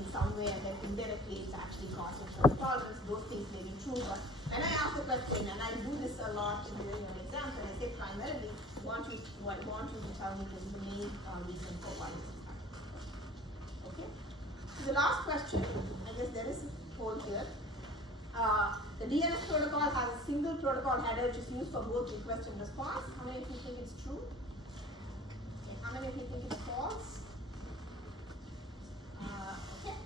in some way and then indirectly it's actually causing fault tolerance. Those things may be true, but when I ask the question, and I do this a lot during your exams, and I say primarily, I want you to tell me the main reason for why this is happening. Okay? So the last question, I guess there is a poll here. The DNS protocol has a single protocol header which is used for both request and response. How many of you think it's true? Okay. How many of you think it's false? Okay.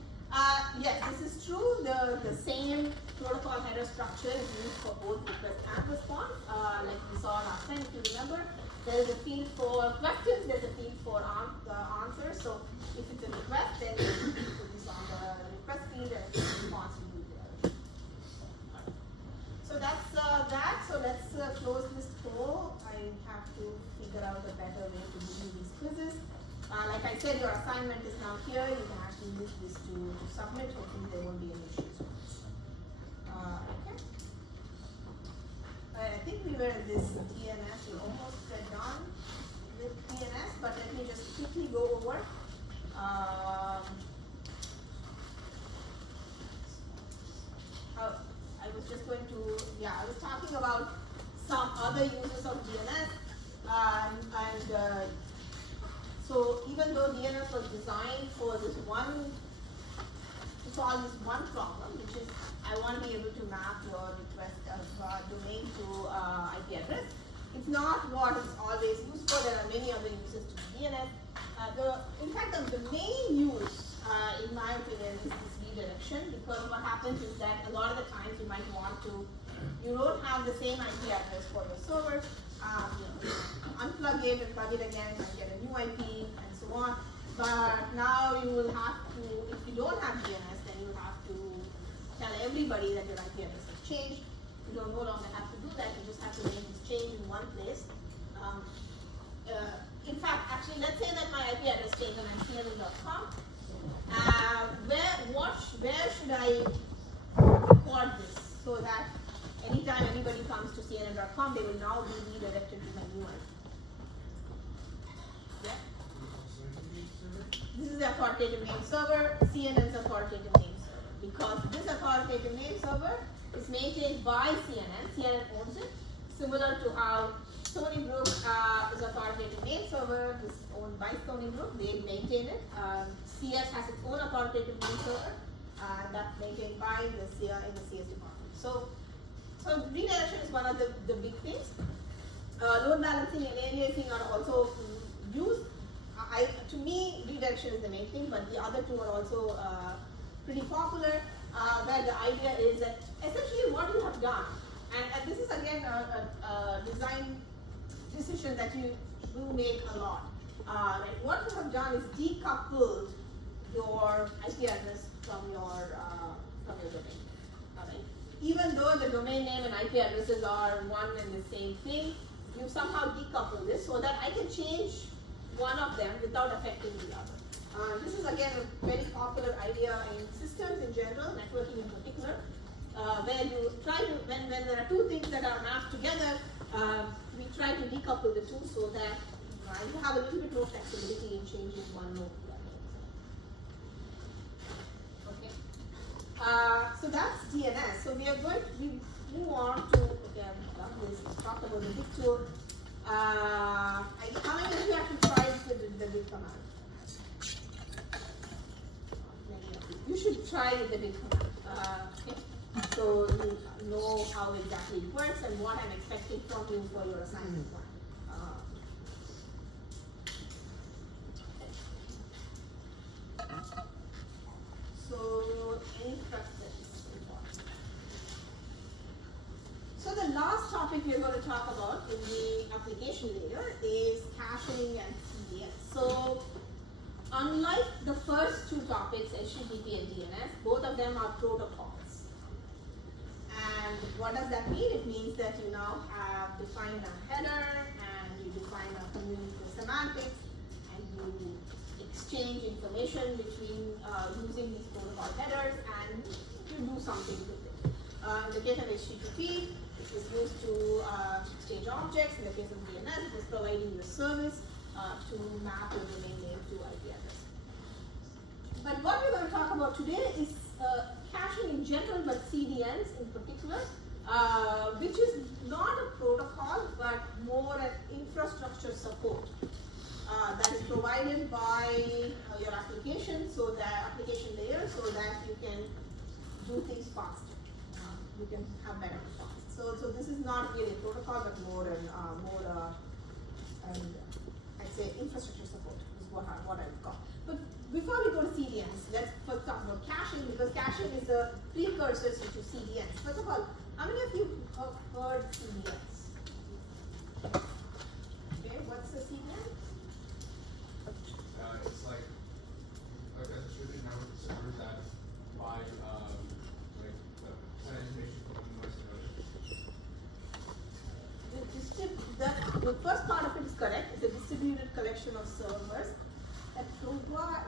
Yes, this is true. The same protocol header structure is used for both request and response. Like we saw last time, if you remember, there is a field for questions, there's a field for answers. So if it's a request, then you put this on the request field, and if it's a response, you do the other. So that's that. So let's close this poll. I have to figure out a better way to do these quizzes. Like I said, your assignment is now here. You can actually use this to submit. Hopefully there won't be any issues. Okay. I think we were in this DNS. We're almost done with DNS, but let me just quickly go over. I was just going to, I was talking about some other uses of DNS, so even though DNS was designed for this one, to solve this one problem, which is I want to be able to map your request domain to IP address, it's not what it's always used for. There are many other uses to DNS. In fact, the main use, in my opinion, is this redirection, because what happens is that a lot of the times you might want to, you don't have the same IP address for your server, unplug it and plug it again and get a new IP and so on. But now you will have to, if you don't have DNS, then you have to tell everybody that your IP address has changed. You don't no longer have to do that, you just have to make this change in one place. In fact, actually, let's say that my IP address changed and I'm cnn.com. Where should I record this so that anytime anybody comes to cnn.com, they will now be redirected to my new IP? Yeah? This is the authoritative name server, CNN's authoritative name server. Because this authoritative name server is maintained by CNN. CNN owns it, similar to how Stony Brook is authoritative name server. This is owned by Stony Brook. They maintain it. CS has its own authoritative name server, that's maintained by the CS department. So redirection is one of the big things. Load balancing and aliasing are also used. To me, redirection is the main thing, but the other two are also pretty popular, where the idea is that essentially what you have done, and this is again a design decision that you do make a lot. Right? What you have done is decoupled your IP address from your domain. Right? Even though the domain name and IP addresses are one and the same thing, you somehow decouple this so that I can change one of them without affecting the other. This is again a very popular idea in systems in general, networking in particular, where you try to, when there are two things that are mapped together, we try to decouple the two so that you have a little bit more flexibility in changing one node to the other. Okay. So that's DNS. So we are going to move on to, okay, I've done this, let's talk about the big tool. How many of you have to try the big command? You should try with the big command. Okay. So you know how exactly it works and what I'm expecting from you for your assignment one. So any questions? So the last topic we're going to talk about in the application layer is caching and CDN. So unlike the first two topics, HTTP and DNS, both of them are protocols. And what does that mean? It means that you now have defined a header and you define a community semantics and you exchange information between using these protocol headers and you do something with it. In the case of HTTP, it is used to exchange objects. In the case of DNS, it is providing the service to map your domain name to IP address. But what we're going to talk about today is caching in general, but CDNs in particular, which is not a protocol, but more an infrastructure support that is provided by your application, so that application layer, so that you can do things faster. You can have better response. So this is not really a protocol, but more I'd say infrastructure support is what I would call. But before we go to CDNs, let's first talk about caching, because caching is the precursors to CDNs. First of all, how many of you have heard CDNs? Okay, what's the CDN? It's like a distributed network server that by like the kind of information from the first part of it is correct. It's a distributed collection of servers.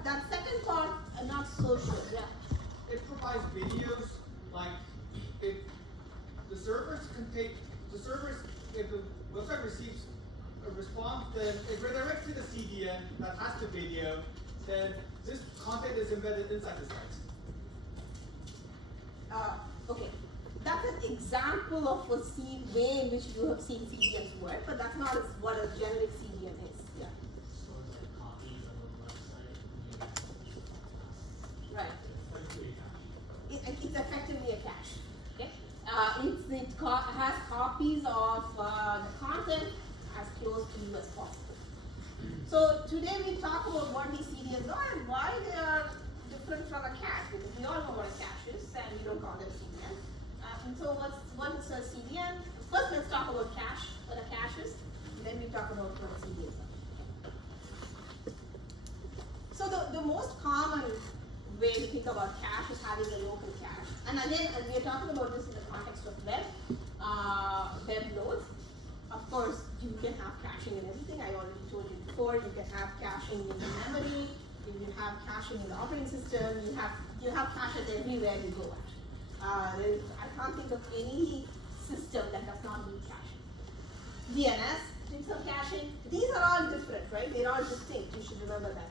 That second part, not so sure. Yeah. It provides videos, like if the servers can take the servers, if the website receives a response, then it redirects to the CDN that has the video, then this content is embedded inside the site. Okay. That's an example of a way in which you have seen CDNs work, but that's not what a generic CDN is. Yeah. So it's like copies of a website. Right. Effectively a cache. It's effectively a cache. Okay. It has copies of the content as close to you as possible. So today we talk about what these CDNs are and why they are different from a cache, because we all know what a cache is and we don't call them CDNs. And so what is a CDN? First let's talk about cache, what a cache is, and then we talk about what CDNs are. So the most common way to think about cache is having a local cache. And again, we are talking about this in the context of web loads. Of course, you can have caching in everything. I already told you before. You can have caching in the memory. You can have caching in the operating system. You have caches everywhere you go at. I can't think of any system that does not need caching. DNS needs some caching. These are all different, right? They're all distinct. You should remember that.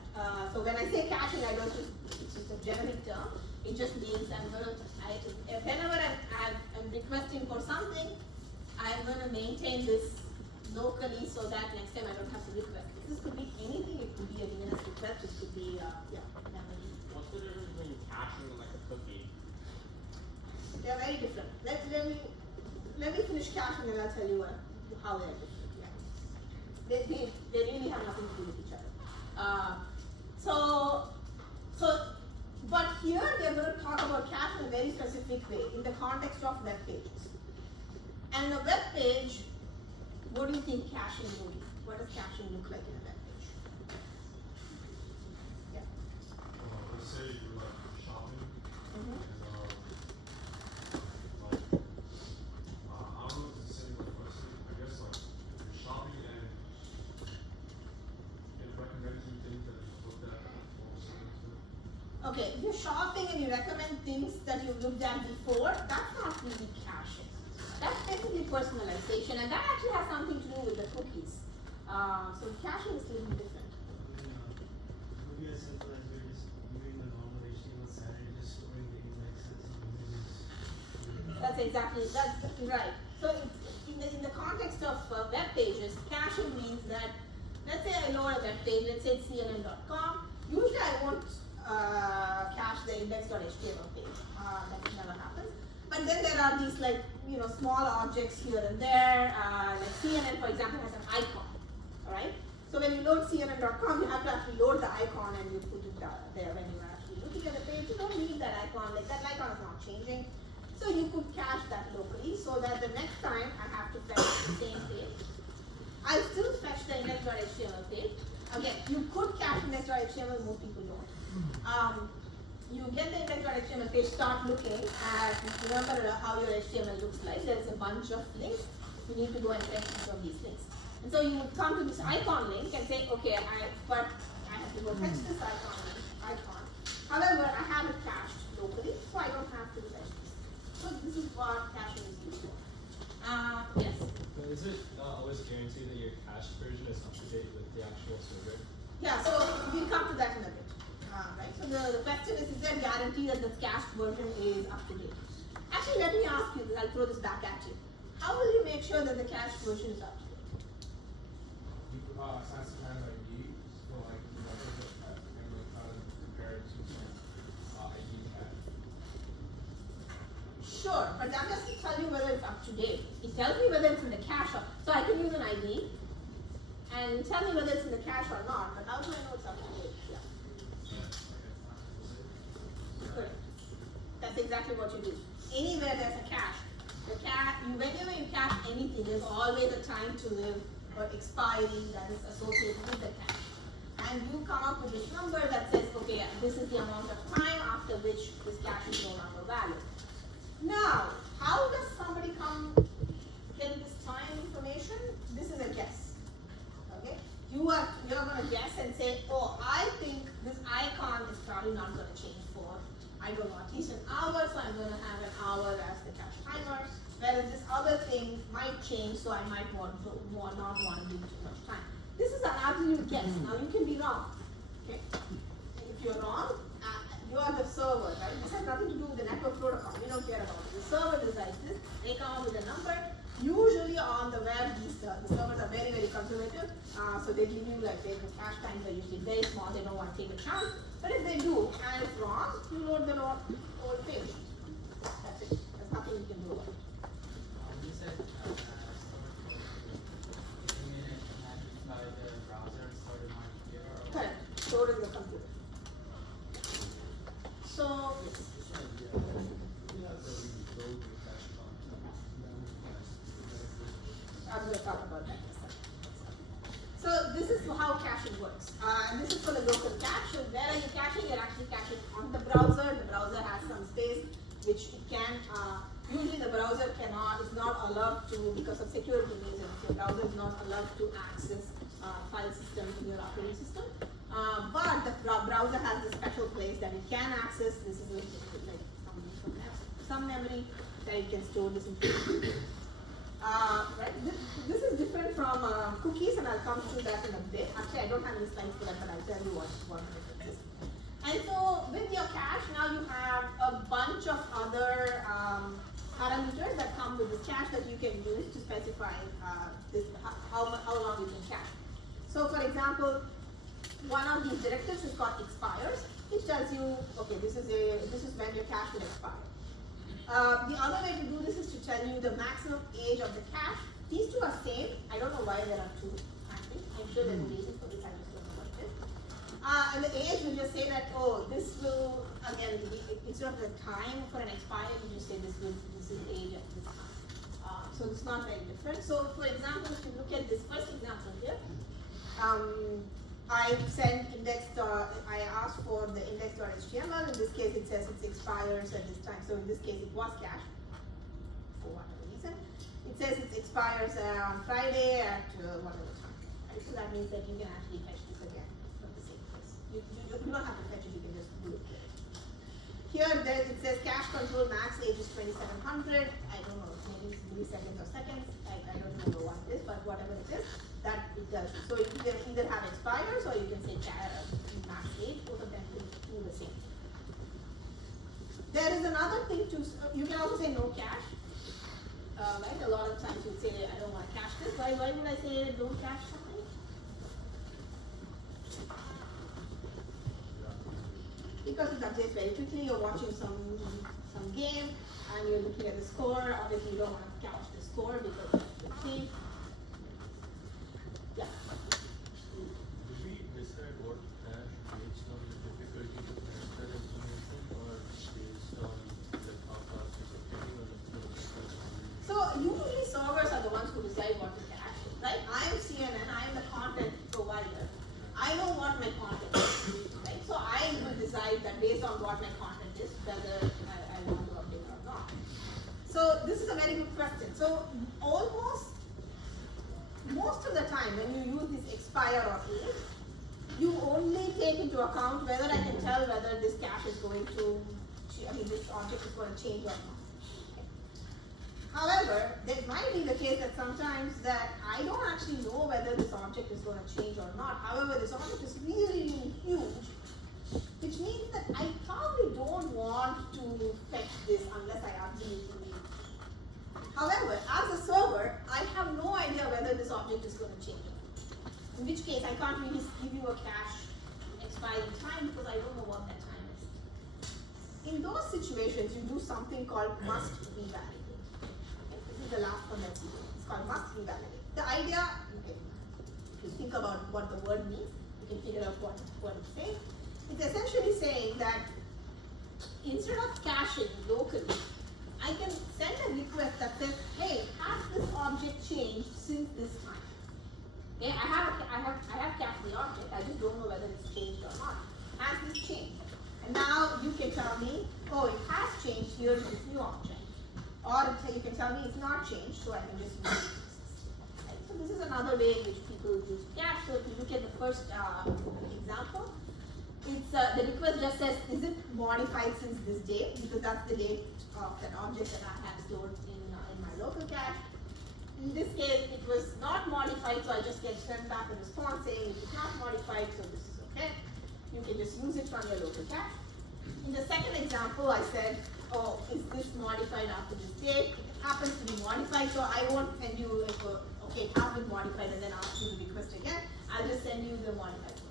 So when I say caching, I don't think it's just a generic term. It just means whenever I'm requesting for something, I'm going to maintain this locally so that next time I don't have to request. This could be anything. It could be a DNS request. It could be memory. What's the difference between caching and like a cookie? They are very different. Let me finish caching and I'll tell you how they are different. Yeah. They really have nothing to do with each other. But here they're going to talk about cache in a very specific way in the context of web pages. And a web page, what do you think caching will be? What does caching look like in a web page? Yeah. let's say you're like shopping, Mm-hmm. and like I don't know if it's the same like website. I guess like if you're shopping and it recommends you things that you looked at before. Okay, if you're shopping and you recommend things that you've looked at before, that's not really caching. That's basically personalization, and that actually has something to do with the cookies. So caching is a little different. Maybe as simple as you're just doing the normal HTML site and just storing the indexes and images. That's right. So in the context of web pages, caching means that, let's say I load a web page, let's say it's CNN.com. Usually I won't cache the index.html page. That never happens. But then there are these small objects here and there. Like CNN, for example, has an icon. All right. So when you load CNN.com, you have to actually load the icon and you put it there when you're actually looking at the page. You don't need that icon. Like that icon is not changing. So you could cache that locally so that the next time I have to fetch the same page, I still fetch the index.html page. Again, you could cache index.html, most people don't. You get the index.html page, start looking at, remember how your HTML looks like. There's a bunch of links. You need to go and fetch each of these links. And so you would come to this icon link and say, okay, I have to go fetch this icon. However, I have it cached locally, so I don't have to fetch this. So this is what caching is used for. Yes? But is it not always guaranteed that your cached version is up to date with the actual server? Yeah, so we'll come to that in a bit. Right? So the question is there never guarantee that the cached version is up to date. Actually, let me ask you this, I'll throw this back at you. How will you make sure that the cached version is up to date? You assign some kind of ID, so like, you know, and like try to compare it to some ID tag. Sure, but that doesn't tell you whether it's up to date. It tells me whether it's in the cache or, so I can use an ID and tell me whether it's in the cache or not, but how do I know it's up to date? Yeah. Correct. That's exactly what you do. Anywhere there's a cache, whenever you cache anything, there's always a time to live or expiry that is associated with the cache. And you come up with this number that says, okay, this is the amount of time after which this cache is no longer valid. Now, how does somebody come get this time information? This is a guess. Okay? You're gonna guess and say, oh, I think this icon is probably not gonna change for, I don't know, at least an hour, so I'm gonna have an hour as the cache timer. Whereas this other thing might change, so I might not want to give too much time. This is an absolute guess. Now you can be wrong. Okay? If you're wrong, you are the server, right? This has nothing to do with the network protocol. We don't care about it. The server decides this. They come up with a number. Usually on the web, the servers are very, very conservative. So they give you like the cache times are usually very small. They don't want to take a chance. But if they do and it's wrong, you load the old page. That's it. There's nothing you can do about it. You said by the browser stored in my computer. Correct. Stored in the computer. So, I'm going to talk about that in a second. So this is how caching works. And this is for the local cache. So where are you caching? You're actually caching on the browser. The browser has some space which it can, usually the browser is not allowed to, because of security reasons, the browser is not allowed to access file systems in your operating system. But the browser has a special place that it can access. This is like some memory that it can store this information. Right? This is different from cookies, and I'll come to that in a bit. Actually, I don't have any slides for that, but I'll tell you what the difference is. And so, with your cache, now you have a bunch of other parameters that come with the cache that you can use to specify how long you can cache. So, for example, one of these directives is called expires, which tells you, okay, this is when your cache will expire. The other way to do this is to tell you the maximum age of the cache. These two are same. I don't know why there are two, actually. I'm sure there's a reason for this, I just don't know what it is. And the age will just say that, oh, this will, again, instead of the time for an expire, you just say this is the age of this time. So it's not very different. So, for example, if you look at this first example here, I send I asked for the index.html. In this case, it says it expires at this time. So in this case, it was cached for whatever reason. It says it expires on Friday at whatever time. Right? So that means that you can actually fetch this again from the same place. You don't have to fetch it. You can just do it there. Here, it says cache control max age is 2700. I don't know, maybe it's milliseconds or seconds. I don't remember what it is, but whatever it is, that it does. So you can either have expires or you can say max age. Both of them do the same thing. There is another thing to, you can also say no cache. Right? A lot of times you say, I don't want to cache this. Why would I say don't cache something? Because it updates very quickly. You're watching some game and you're looking at the score. Obviously, you don't want to cache the score because it's 15. Yeah. Do we decide what cache based on the difficulty to enter information or based on the how fast it's updating or the So usually servers are the ones who decide what to cache, right? I am CNN, I am the content provider. I know what my content is, right? So I will decide that based on what my content is, whether I want to update or not. So this is a very good question. So most of the time when you use this expire or age, you only take into account whether I can tell whether this cache is going to, this object is going to change or not. However, there might be the case that sometimes that I don't actually know whether this object is going to change or not. However, this object is really, really huge, which means that I probably don't to fetch this unless I absolutely need it. However, as a server, I have no idea whether this object is going to change. In which case, I can't really give you a cache expiring time because I don't know what that time is. In those situations, you do something called must revalidate. Okay, this is the last one that's used. It's called must revalidate. The idea, okay, if you think about what the word means, you can figure out what it's saying. It's essentially saying that instead of caching locally, I can send a request that says, hey, has this object changed since this time? Okay, I have cached the object, I just don't know whether it's changed or not. Has this changed? And now you can tell me, oh, it has changed, here's this new object. Or you can tell me it's not changed, so I can just use it. Right? So this is another way in which people use cache. So if you look at the first example, it's the request just says, is it modified since this date? Because that's the date of that object that I have stored in my local cache. In this case, it was not modified, so I just get sent back a response saying it is not modified, so this is okay. You can just use it from your local cache. In the second example, I said, oh, is this modified after this date? It happens to be modified, so I won't send you like, okay, it has been modified, and then ask you to request again. I'll just send you the modified version.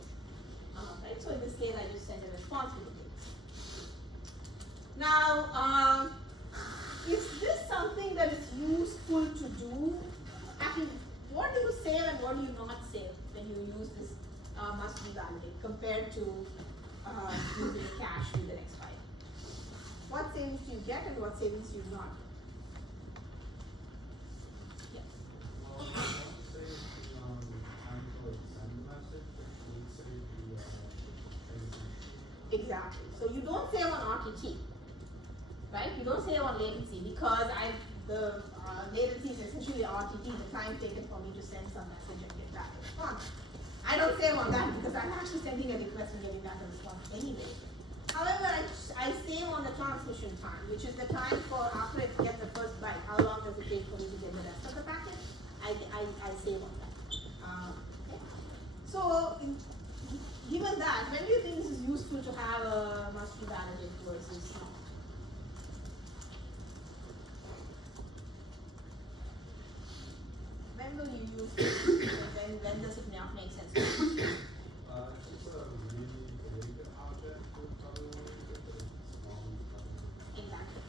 Right? So in this case, I just send a response to the date. Now, is this something that is useful to do? Actually, what do you save and what do you not save when you use this must revalidate compared to using a cache with an expiry? What savings do you get and what savings do you not get? Yes. Well, I don't say time to like send the message, but we say the execution. Exactly. So you don't save on RTT, right? You don't save on latency because the latency is essentially RTT, the time taken for me to send some message and get back a response. I don't save on that because I'm actually sending a request and getting back a response anyway. However, I save on the transmission time, which is the time for after I get the first byte. How long does it take for me to get the rest of the packet? I save on that. Okay. So, given that, when do you think this is useful to have a must revalidate versus not? When will you use it? When does it not make sense? It's just a really big object would probably want to use it, but it's small. Exactly.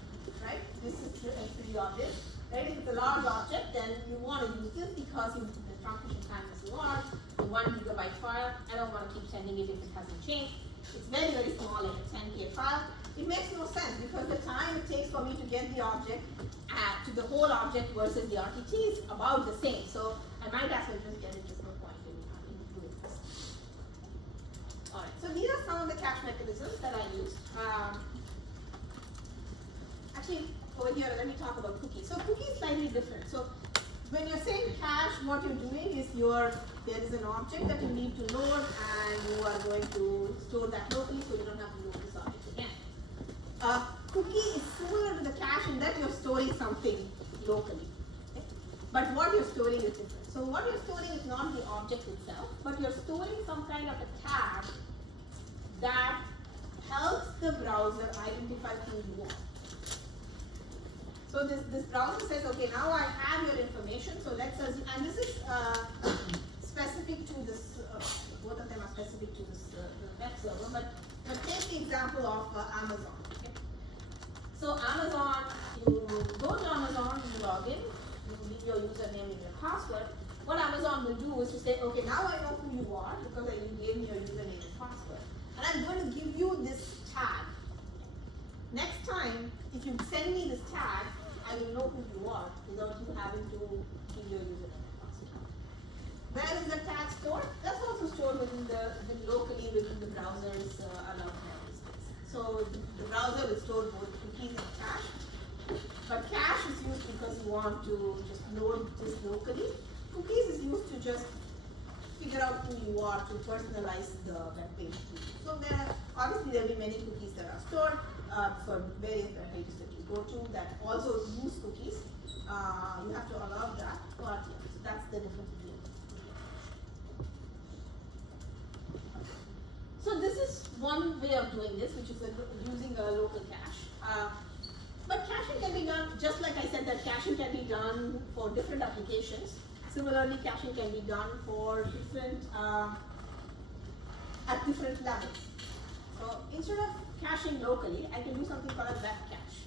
Right? This is pretty obvious. Right? If it's a large object, then you want to use this because the transmission time is large. The 1 gigabyte file, I don't want to keep sending it if it hasn't changed. It's very, very small, like a 10K file. It makes no sense because the time it takes for me to get the object to the whole object versus the RTT is about the same. So I might as well just get it, just no point in doing this. Alright, so these are some of the cache mechanisms that I use. Actually, over here, let me talk about cookies. So cookies is slightly different. So when you're saying cache, what you're doing is there is an object that you need to load and you are going to store that locally so you don't have to load this object again. Cookie is similar to the cache in that you're storing something locally. Okay? But what you're storing is different. So what you're storing is not the object itself, but you're storing some kind of a tag that helps the browser identify who you are. So this browser says, okay, now I have your information, so let's assume, and this is specific to this, both of them are specific to this the web server, but take the example of Amazon. Okay? So Amazon, you go to Amazon, you log in, you leave your username and your password. What Amazon will do is to say, okay, now I know who you are because you gave me your username and password, and I'm going to give you this tag. Next time, if you send me this tag, I will know who you are without you having to give your username and password. Where is the tag stored? That's also stored locally within the browser's allowed memory space. So the browser will store both cookies and cache. But cache is used because you want to just load this locally. Cookies is used to just figure out who you are, to personalize the web page to you. So obviously there will be many cookies that are stored for various web pages that you go to that also use cookies. You have to allow that, but yeah, so that's the difference between. So this is one way of doing this, which is using a local cache. But caching can be done, just like I said that caching can be done for different applications. Similarly, caching can be done for different, at different levels. So instead of caching locally, I can do something called a web cache.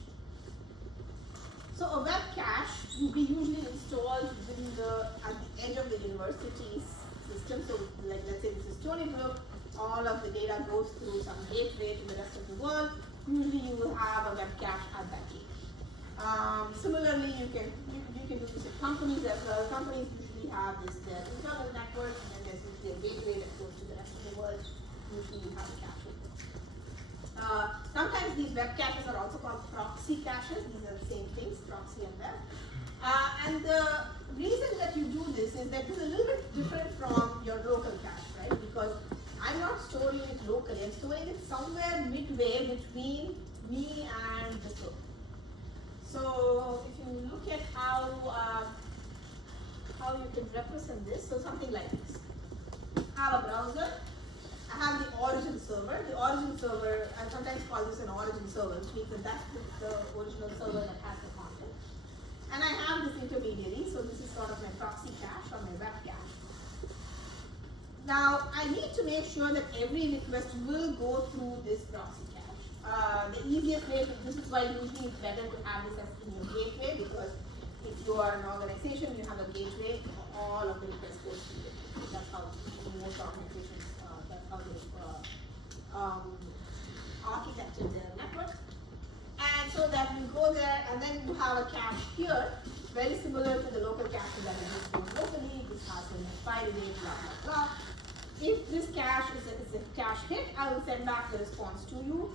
So a web cache will be usually installed within at the edge of the university's system. So like let's say this is Stony Brook, all of the data goes through some gateway to the rest of the world. Usually you will have a web cache at that gateway. Similarly, you can do this with companies as well. Companies usually have their internal network, and then there's usually a gateway that goes to the rest of the world. Usually you have a cache. Sometimes these web caches are also called proxy caches. These are the same things, proxy and web. And the reason that you do this is that it's a little bit different from your local cache, right? Because I'm not storing it locally. I'm storing it somewhere midway between me and the server. So if you look at how you can represent this, so something like this. I have a browser. I have the origin server. The origin server, I sometimes call this an origin server, which means that that's the original server that has the content. And I have this intermediary, so this is sort of my proxy cache or my web cache. Now, I need to make sure that every request will go through this proxy cache. The easiest way, this is why usually it's better to have this as in your gateway, because if you are an organization, you have a gateway, all of the requests go through it. That's how most organizations, that's how they architected their network. And so that you go there, and then you have a cache here, very similar to the local cache that is used locally. This has an expiry date, blah, blah, blah. If this cache is a cache hit, I will send back the response to you.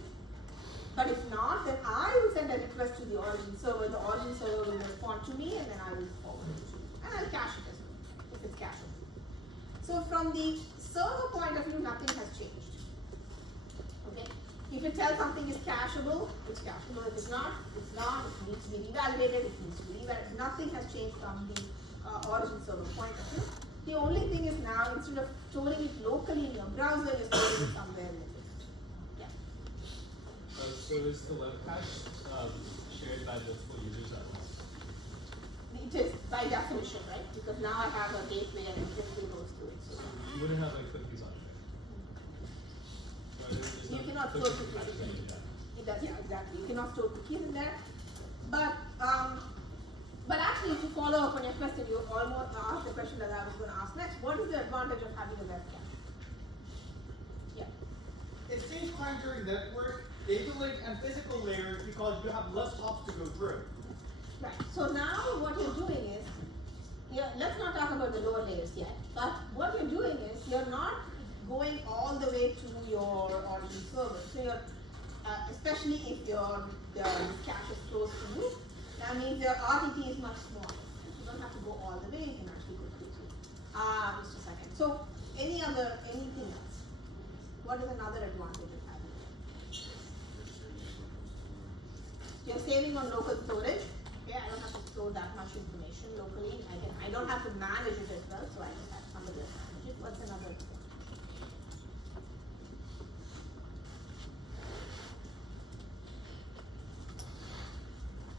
But if not, then I will send a request to the origin server. The origin server will respond to me, and then I will forward it to you. And I'll cache it as well, if it's cacheable. So from the server point of view, nothing has changed. Okay? If it tells something is cacheable, it's cacheable. If it's not, it's not. It needs to be revalidated. It needs to be revalidated. Nothing has changed from the origin server point of view. The only thing is now, instead of storing it locally in your browser, you're storing it somewhere in it. Yeah. So is the web cache shared by multiple users at once? It is by definition, right? Because now I have a gateway and it simply goes through it. So You wouldn't have like cookies on it. you cannot store cookies in there. It does, yeah, exactly. You cannot store cookies in there. But actually, to follow up on your question, you almost asked the question that I was going to ask next. What is the advantage of having a web cache? Yeah. It saves time during network, data link, and physical layers because you have less hops to go through. Right. So now what you're doing is, let's not talk about the lower layers yet. But what you're doing is, you're not going all the way to your origin server. So you're, especially if your cache is close to you, that means your RTT is much smaller. You don't have to go all the way. You can actually go quickly. Just a second. So anything else? What is another advantage of having it? You're saving on local storage. Okay, I don't have to store that much information locally. I don't have to manage it as well, so I just have somebody else manage it. What's another advantage?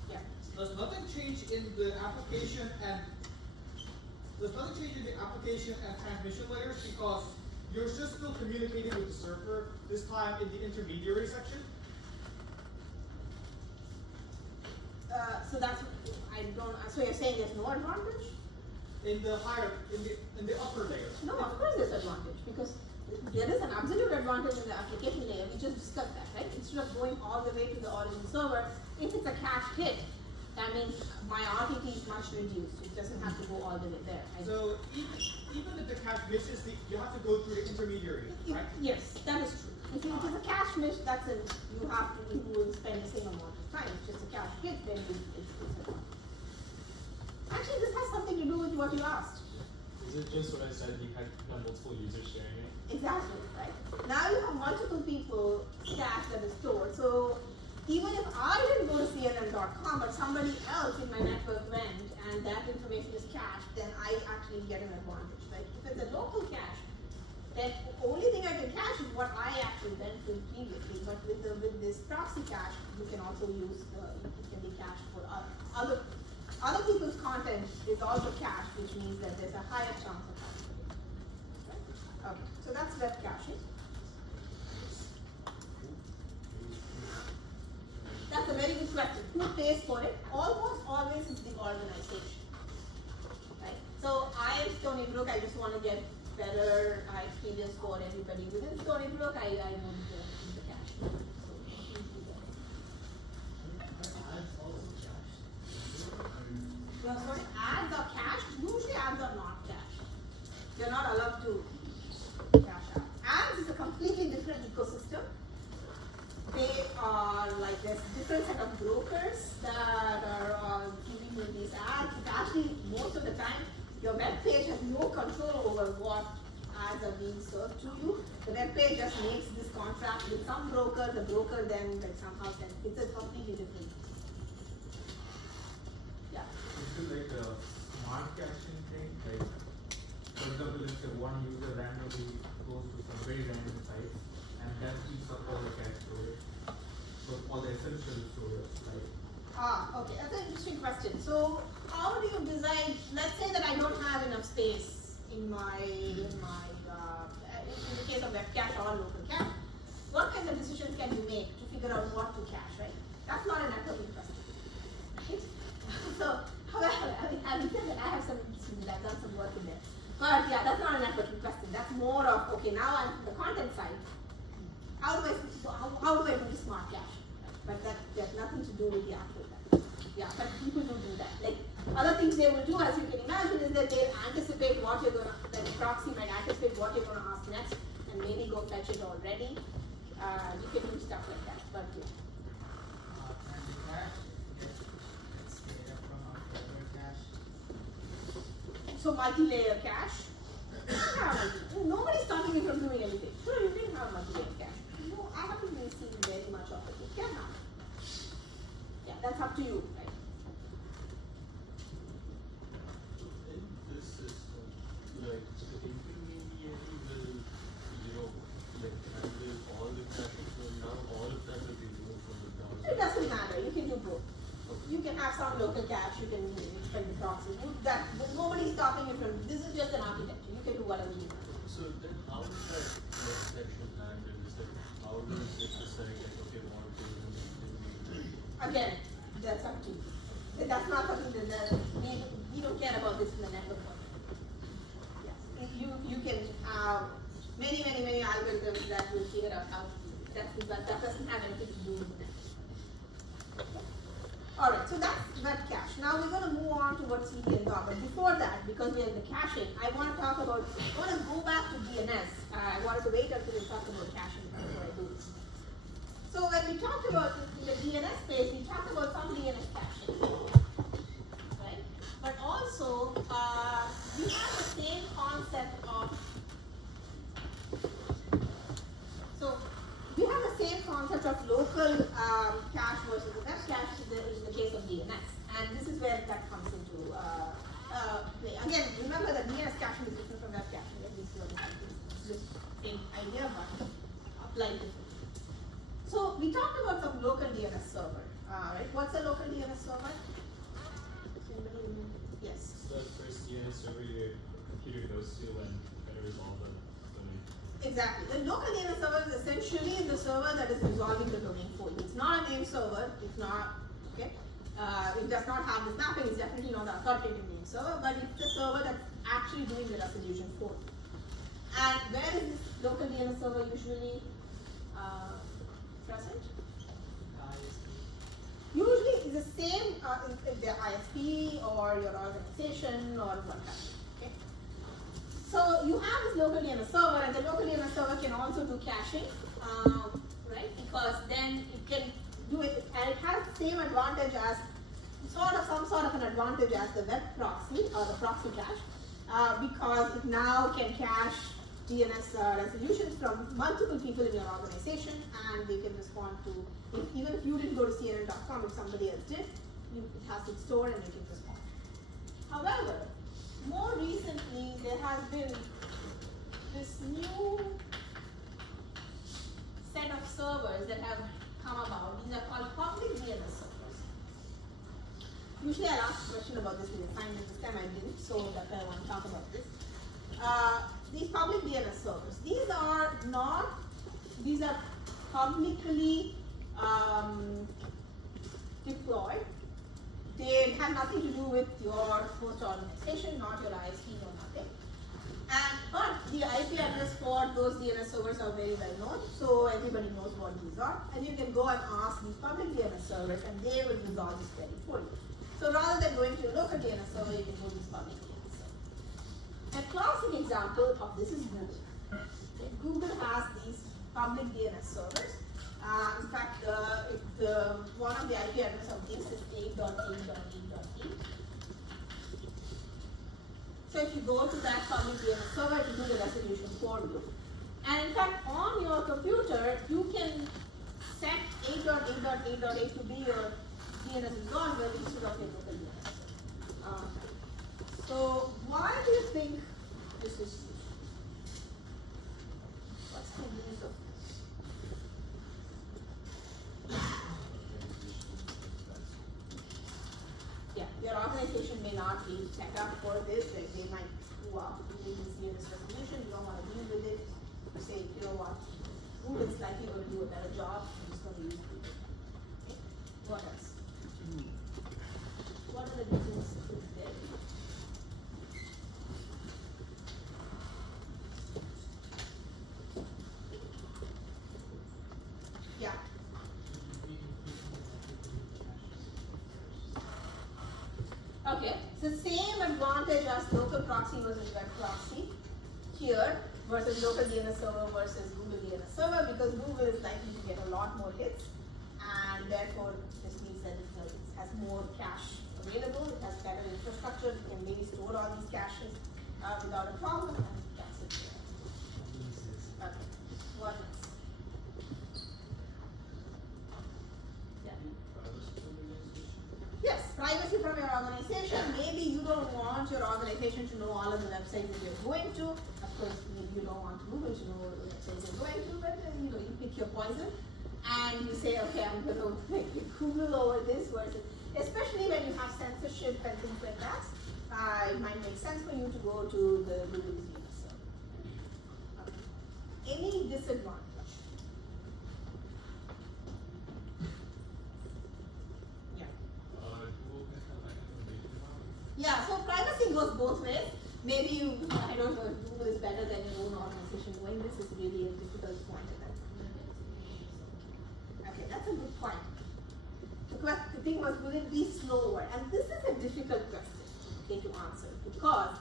Yeah. Does nothing change in the application and transmission layers because you're just still communicating with the server, this time in the intermediary section? So that's, so you're saying there's no advantage? In the upper layers. No, of course there's advantage, because there is an absolute advantage in the application layer. We just discussed that, right? Instead of going all the way to the origin server, if it's a cache hit, that means my RTT is much reduced. It doesn't have to go all the way there. So even if the cache misses, you have to go through the intermediary, right? Yes, that is true. If it's a cache miss, you will spend the same amount of time. It's just a cache hit, then it's a lot. Actually, this has something to do with what you asked. Is it just what I said, you had multiple users sharing it? Exactly, right? Now you have multiple people stack that is stored. So even if I didn't go to CNN.com, but somebody else in my network went and that information is cached, then I actually get an advantage, right? If it's a local cache, then the only thing I can cache is what I with this proxy cache, you can also use it can be cached for other people's content is also cached, which means that there's a higher chance of happening. Right? Okay, so that's web caching. That's a very good question. Who pays for it? Almost always is the organization. Right? So I am Stony Brook, I just want to get better experience for everybody within Stony Brook. I won't do the cache. So Ads also cached. yeah, sorry, ads are cached. Usually ads are not cached. You're not allowed to cache ads. Ads is a completely different ecosystem. They are like there's different set of brokers that are giving you these ads. Actually, most of the time, your web page has no control over what ads are being served to you. The web page just makes this contract with some broker. The broker then like somehow sends. It's a completely different. Yeah. This is like a smart caching thing. Like, for example, let's say one user randomly goes to some very random site and that keeps up all the cache storage. So all the essential storage, like. Okay, that's an interesting question. So, how do you design? Let's say that I don't have enough space in the case of web cache or local cache. What kind of decisions can you make to figure out what to cache, right? That's not a networking question, right? So, however, having said that, I have some interesting, I've done some work in there. But yeah, that's not a networking question. That's more of okay. Now I'm the content side. How do I do the smart cache? But that has nothing to do with the actual cache. Yeah, but people do that. Like other things they will do, as you can imagine, is that they'll anticipate what you're gonna. Like proxy might anticipate what you're gonna ask next, and maybe go fetch it already. You can do stuff like that. But yeah. And the cache gets data from a further cache. So multi-layer cache. Nobody's stopping you from doing anything. Sure, you can have multi-layer cache. No, I haven't really seen very much of it. You can have. Yeah, that's up to you, right? In this system, like the intermediary will, like handle all the caching, so now all of that will be removed from the browser. It doesn't matter. You can do both. You can have some local cache. You can spend the proxy. Nobody's stopping you from. This is just an architecture. You can do whatever you want. So then how does that web section handle this? Like, how does it decide like okay, what is an intermediary? Again, that's up to you. That's not something that we don't care about this in the network world. Yeah. You can have many algorithms that will figure out how to do it. That doesn't have anything to do with the network. Okay. Alright, so that's web cache. Now we're going to move on to what CDN talk. But before that, because we are in the caching, I want to go back to DNS. I wanted to wait until we talk about caching before I do this. So when we talked about in the DNS space, we talked about some DNS caching, right? But also, we have the same concept of, so we have the same concept of local cache versus the web cache in the case of DNS. And this is where that comes into play. Again, remember that DNS caching is different from web caching. It's the same idea, but applied differently. So we talked about some local DNS server. Right? What's a local DNS server? Anybody remember? Yes. So first DNS server your computer goes to and try to resolve the domain. Exactly. The local DNS server is essentially the server that is resolving the domain for you. It's not a name server. It's not, okay? It does not have this mapping. It's definitely not the authoritative name server, but it's the server that's actually doing the resolution for you. And where is this local DNS server usually present? Usually it's the same if they're ISP or your organization or whatever. Okay? So you have this local DNS server, and the local DNS server can also do caching, right? Because then it can do it, and it has the same advantage as some sort of an advantage as the web proxy or the proxy cache, because it now can cache DNS resolutions from multiple people in your organization, and they can respond to, even if you didn't go to CNN.com, if somebody else did, it has it stored and you can respond. However, more recently, there has been this new set of servers that have come about. These are called public DNS servers. Usually I'll ask a question about this in the assignment. This time I didn't, so that's why I want to talk about this. These public DNS servers. These are publicly deployed. They have nothing to do with your host organization, not your ISP, or nothing. But the IP address for those DNS servers are very well known, so everybody knows what these are. And you can go and ask these public DNS servers, and they will resolve this query for you. So rather than going to your local DNS server, you can go to this public DNS server. A classic example of this is Google. Google has these public DNS servers. In fact, one of the IP address of this is 8.8.8.8. So if you go to that public DNS server, it will do the resolution for you. And in fact, on your computer, you can set 8.8.8.8 to be your DNS resolver instead of your local DNS server. So why do you think this is used? What's the use of this? Yeah, your organization may not be set up for this. They might screw up doing this DNS resolution. You don't want to deal with it. You say, you know what? Google's likely going to do a better job. I'm just going to use Google. Okay? What else? What are the reasons it's there? Yeah. Okay, so same advantage as local proxy versus web proxy here versus local DNS server versus Google DNS server, because Google is likely to get a lot more hits, and therefore this means that it has more cache available, it has better infrastructure, it can maybe store all these caches without a problem, and that's it. Okay, what else? Yeah. Yes, privacy from your organization. Maybe you don't want your organization to know all of the websites that you're going to. Of course, maybe you don't want Google to know the websites you're going to, but you pick your poison and you say, okay, I'm going to pick Google over this versus, especially when you have censorship and things like that. It might make sense for you to go to the Google DNS server. Okay. Any disadvantage? Yeah, so privacy goes both ways. Maybe I don't know if Google is better than your own organization doing this. Is really a difficult point at that time. Okay, that's a good point. The thing was, will it be slower? And this is a difficult question to answer, because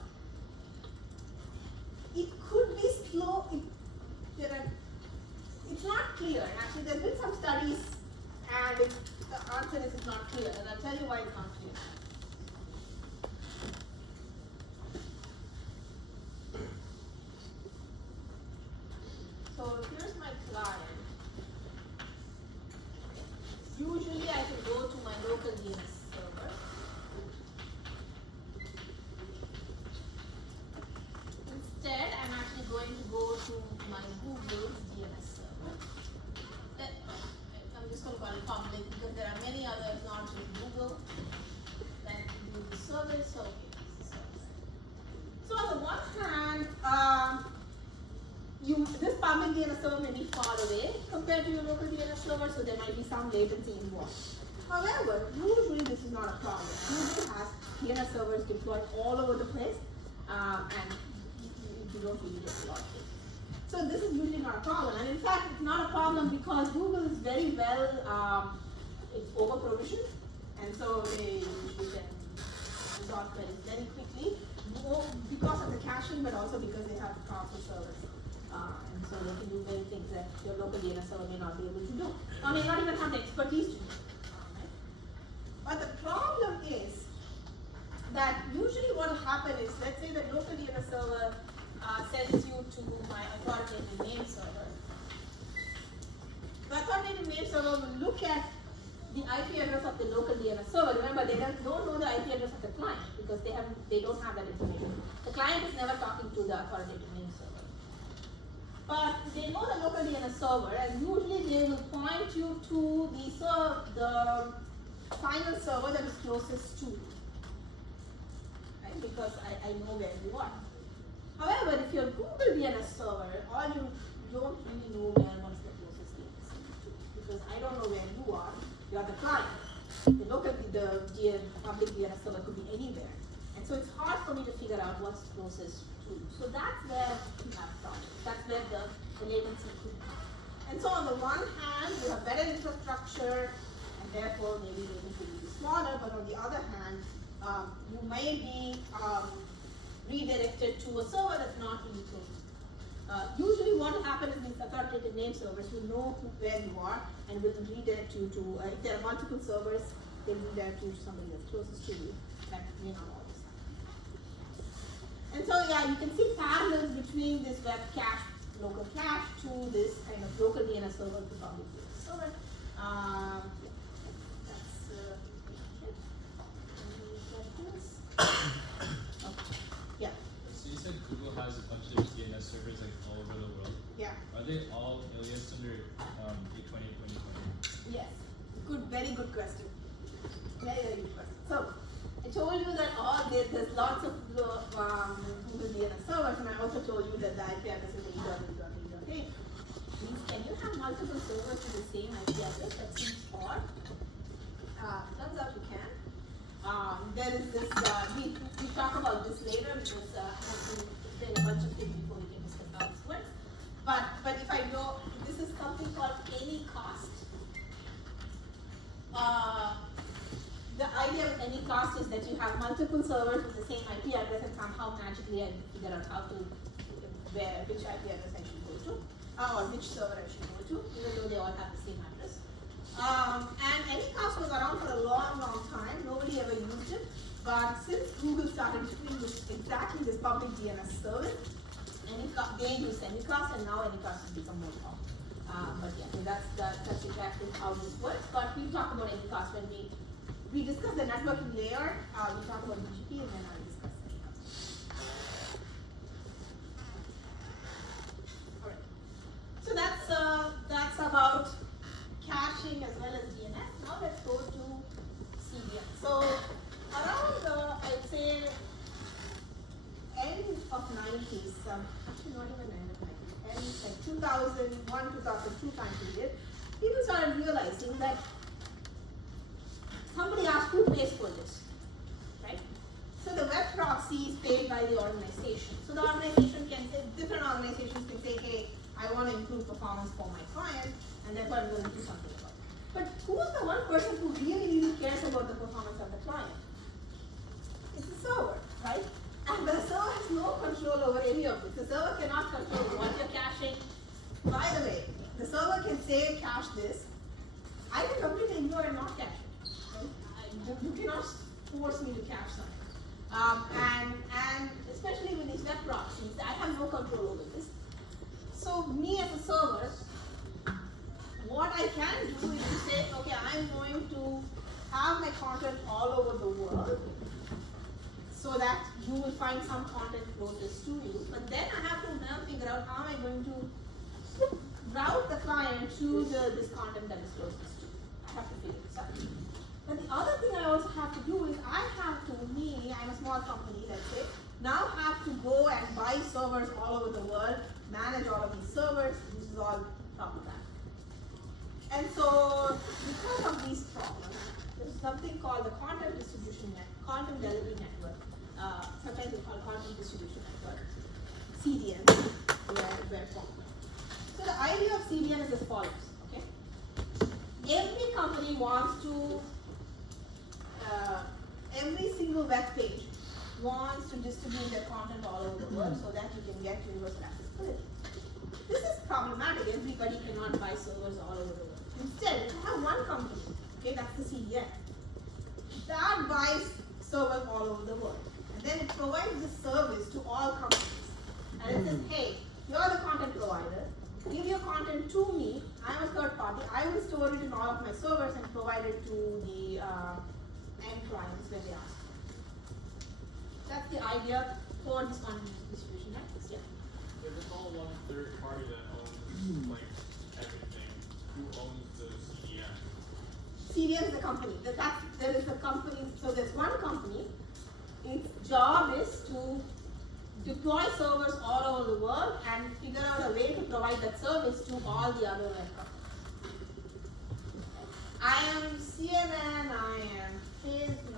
it could be slow. It's not clear. Actually, there's been some studies, and the answer is it's not clear. And I'll tell you why it's not clear. So here's my client. Usually I can go to my local DNS server. Instead, I'm actually going to go to my Google DNS server. I'm just going to call it public because there are many others, not just Google, that do the service. So, okay, this is the service. So on the one hand, this public DNS server may be far away compared to your local DNS server, so there might be some latency involved. However, usually this is not a problem. Google has DNS servers deployed all over the place, and you don't really get a lot of it. So this is usually not a problem, and in fact, it's not a problem because Google is very well, it's over provisioned, and so they usually can resolve queries very quickly, more because of the caching, but also because they have powerful servers. And so they can do many things that your local DNS server may not be able to do, or may not even have the expertise to do. Right? But the problem is that usually what will happen is, let's say the local DNS server sends you to my authoritative name server. The authoritative name server will look at the IP address of the local DNS server. Remember, they don't know the IP address of the client because they don't have that information. The client is never talking to the authoritative name server. But they know the local DNS server, and usually they will point you to the final server that is closest to you, right? Because I know where you are. However, if you're Google DNS server, all you don't really know where one's the closest DNS server, because I don't know where you are. You are the client. The local, the public DNS server could be anywhere, and so it's hard for me to figure out what's closest to you. So that's where you have problems. That's where the latency could be. And so on the one hand, you have better infrastructure, and therefore maybe latency will be smaller. But on the other hand, you may be redirected to a server that's not really close. Usually what will happen is these authoritative name servers will know where you are and will redirect you to, if there are multiple servers, they'll redirect you to somebody that's closest to you. That may not always happen. And so yeah, you can see parallels between this web cache, local cache, to this kind of local DNS server to public DNS server. That's it. Yeah. So you said Google has a bunch of DNS servers like all over the world. Yeah. Are they all aliased under 820.2020? Yes. Good. Very good question. Very good question. So I told you that there's lots of Google DNS servers, and I also told you that the IP address is 8.8.8.8. Means can you have multiple servers with the same IP address? That seems odd. Turns out you can. There is this, we talk about this later because I have to explain a bunch of things before we can discuss how this works. But if I go, this is something called any cost. The idea of any cost is that you have multiple servers with the same IP address, and somehow magically I figure out how to, which IP address I should go to, or which server I should go to, even though they all have the same address. And Anycast was around for a long, long time. Nobody ever used it. But since Google started doing exactly this public DNS service, they use Anycast, and now Anycast has become more common. But yeah, so that's exactly how this works. But we talk about Anycast when we discuss the networking layer. We talk about BGP, and then I'll discuss Anycast. All right. So that's about caching as well as DNS. Now let's go to CDN. So around I'd say end of 90s, actually not even end of 90s, end like 2001, 2002 time period, people started realizing that somebody asked who pays for this, right? So the web proxy is paid by the organization. So the organization can say, different organizations can say, hey, I want to improve performance for my client, and therefore I'm going to do something about it. But who's the one person who really cares about the performance of the client? It's the server, right? And the server has no control over any of this. The server cannot control what you're caching. By the way, the server can say cache this. I can completely ignore and not cache it. Right? You cannot force me to cache something. And especially with these web proxies, I have no control over this. So me as a server, what I can do is to say, okay, I'm going to have my content all over the world so that you will find some content closest to you. But then I have to now figure out how am I going to route the client to this content that is closest to you. I have to figure this out. But the other thing I also have to do is I'm a small company, let's say, now have to go and buy servers all over the world, manage all of these servers. This is all problematic. And so, because of these problems, there's something called the content delivery network. Sometimes it's called content distribution network, CDN, where formed. So the idea of CDN is as follows. Okay, every company wants to, every single web page wants to distribute their content all over the world so that you can get universal accessibility. This is problematic. Everybody cannot buy servers all over the world. Instead, you have one company, okay, that's the CDN, that buys servers all over the world. And then it provides this service to all companies. And it says, hey, you're the content provider, give your content to me, I'm a third party, I will store it in all of my servers and provide it to the end clients when they ask. That's the idea for this content distribution networks. Yeah. if it's all one third party that owns like everything, who owns the CDN? CDN is the company. There is a company, so there's one company, its job is to deploy servers all over the world and figure out a way to provide that service to all the other web companies. I am CNN, I am Facebook,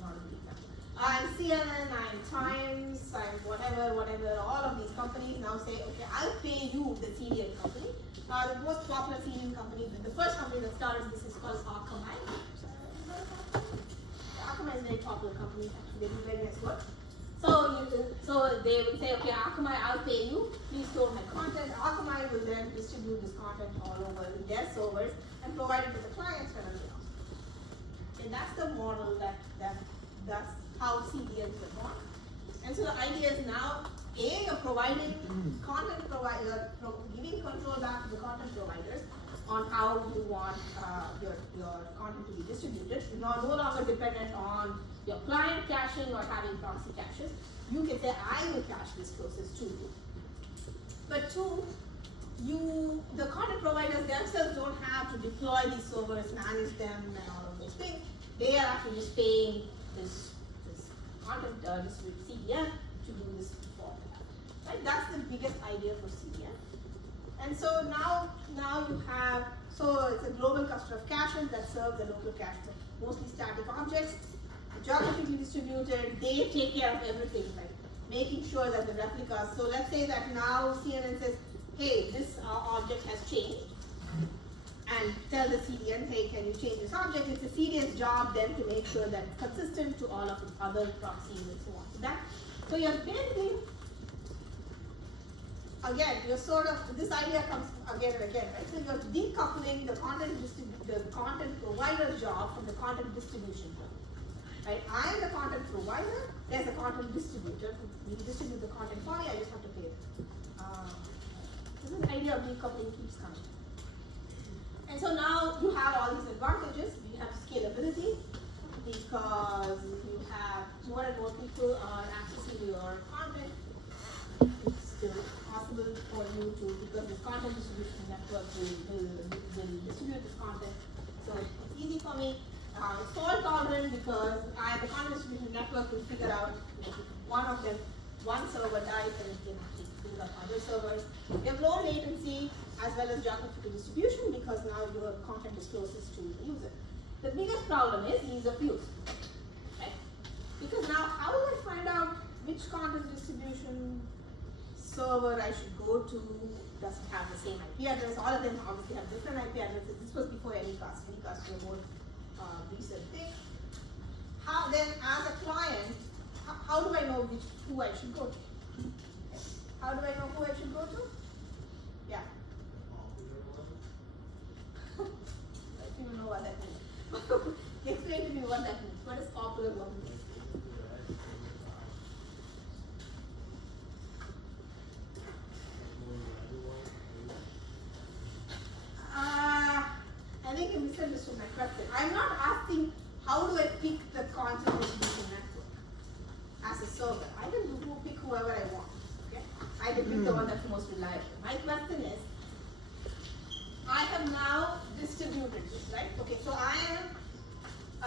not a big company. I'm CNN, I'm Times, I'm whatever, all of these companies now say, okay, I'll pay you, the CDN company. The most popular CDN company, the first company that started this is called Akamai. Akamai is a very popular company, actually, they do very nice work. So they will say, okay, Akamai, I'll pay you, please store my content. Akamai will then distribute this content all over their servers and provide it to the clients and everything else. And that's the model that's how CDNs are born. And so the idea is now, A, you're providing content provider, giving control back to the content providers on how you want your content to be distributed. You're no longer dependent on your client caching or having proxy caches. You can say, I will cache this closest to you. But two, the content providers themselves don't have to deploy these servers, manage them, and all of those things. They are actually just paying this content CDN to do this for them. Right? That's the biggest idea for CDN. And so now you have, so it's a global cluster of caches that serve the local cache, mostly static objects, geographically distributed. They take care of everything, like making sure that the replicas. So let's say that now CNN says, hey, this object has changed, and tell the CDN, hey, can you change this object? It's the CDN's job then to make sure that it's consistent to all of its other proxies and so on. So you're building. Again, you're sort of, this idea comes again and again, right? So you're decoupling the content provider's job from the content distribution job. Right? I'm the content provider, there's a content distributor. We distribute the content for me, I just have to pay it. So this idea of decoupling keeps coming. And so now you have all these advantages. You have scalability because you have more and more people are accessing your content. It's still possible for you to, because this content distribution network will distribute this content. So it's easy for me. It's fault tolerant because the content distribution network will figure out if one server dies, then it can actually bring up other servers. You have low latency as well as geographical distribution because now your content is closest to the user. The biggest problem is ease of use. Right? Because now how do I find out which content distribution server I should go to? Does it have the same IP address? All of them obviously have different IP addresses. This was before Anycast. Anycast was a more recent thing. How then, as a client, how do I know who I should go to? How do I know who I should go to? Yeah. I don't even know what that means. Explain to me what that means. What is popular one? I think you misunderstood my question. I'm not asking how do I pick the content distribution network as a server. I can pick whoever I want. Okay? I can pick the one that's most reliable. My question is, I have now distributed this, right? Okay, so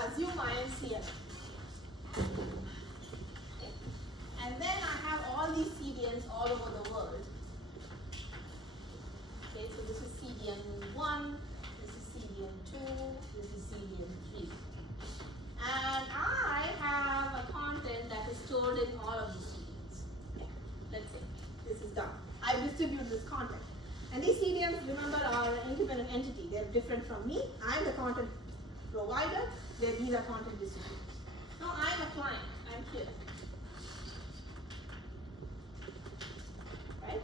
assume I am CNN. Okay. And then I have all these CDNs all over the world. Okay, so this is CDN 1, this is CDN 2, this is CDN 3. And I have a content that is stored in all of these CDNs. Okay. Let's say this is done. I distribute this content. And these CDNs, remember, are an independent entity. They're different from me. I'm the content provider. These are content distributors. Now I'm a client. I'm here. Right?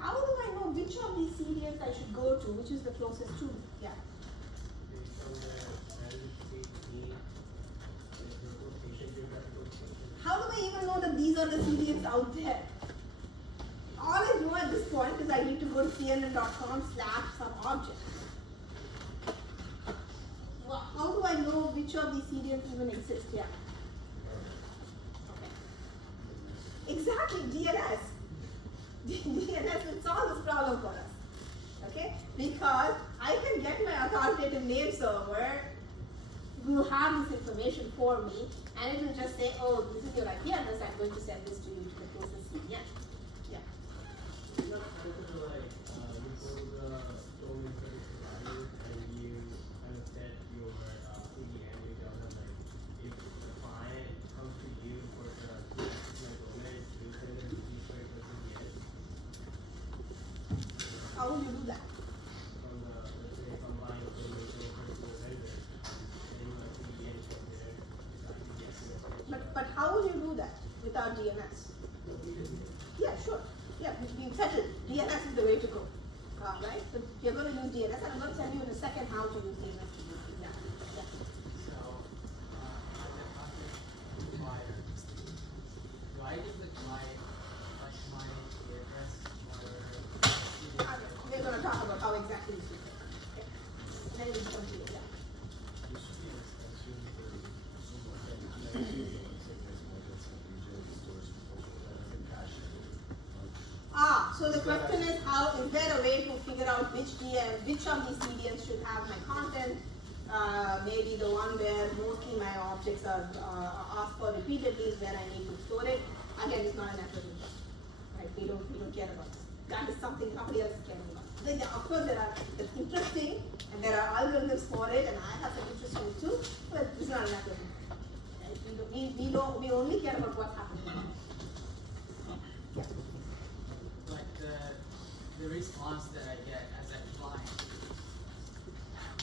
How do I know which of these CDNs I should go to? Which is the closest to me? Yeah. How do I even know that these are the CDNs out there? All I know at this point is I need to go to cnn.com/some object. Well, how do I know which of these CDNs even exist? Yeah. Okay. Exactly, DNS. DNS will solve this problem for us. Okay? Because I can get my authoritative name server will have this information for me, and it will just say, oh, this is your IP address, I'm going to send this to you to the closest CDN. Yeah. It's not better to like, you go to the domain service provider and you kind of set your CDN, you tell them like, if the client comes to you for the my domain, you send them to you for the CDN How will you do that? from the, let's say, if I'm buying a domain server to a vendor, and my CDN is from there, it's like, But how will you do that without DNS? Yeah, sure. Yeah, we settled. DNS is the way to go. Right? So you're going to use DNS, and I'm going to tell you in a second how to use DNS. Yeah. Yeah. So, as a content provider, do I just like my address or We're going to talk about how exactly you do it. Okay. Then we'll come to it. Yeah. There should be an extension for someone that connects to the website that's more than some region stores and cache it. So the question is, how is there a way to figure out which of these CDNs should have my content? Maybe the one where mostly my objects are asked for repeatedly is where I need to store it. Again, it's not a networking problem, right? We don't care about this. That is something somebody else is caring about. Then, of course, it's interesting, and there are algorithms for it, and I have some interest in it too. But it's not a networking problem. Right? We only care about what's happening. Yeah. like the response that I get as a client?